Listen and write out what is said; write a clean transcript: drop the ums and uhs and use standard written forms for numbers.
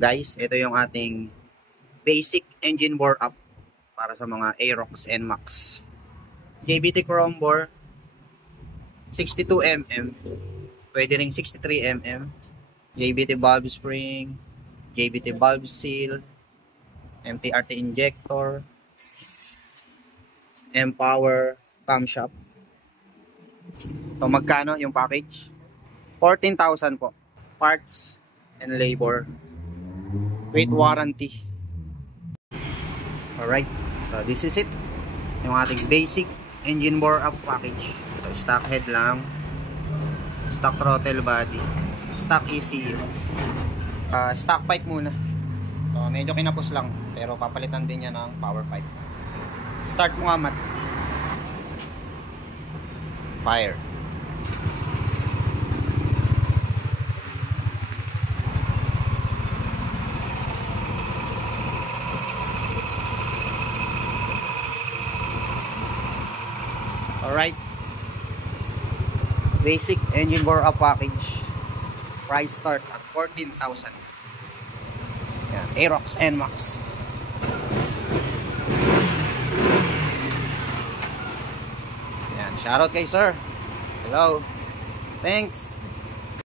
Guys, ito yung ating basic engine bore up para sa mga Aerox NMAX. JBT Chrome bore, 62mm, pwede ring 63mm, JBT valve spring, JBT valve seal, MTRT injector, M-Power camshaft. So magkano yung package? 14,000 po. Parts and labor with warranty. Alright, so this is it. Yung ating basic engine bore up package. So stock head lang, stock throttle body, stock ECU, stock pipe muna. So medyo kinapos lang, pero papalitan din niya ng power pipe. Start mo nga, Mat. Fire. Alright, basic engine bore up package, price start at 14,000. Yan, Aerox NMAX. Yan, shoutout kay sir. Hello, thanks.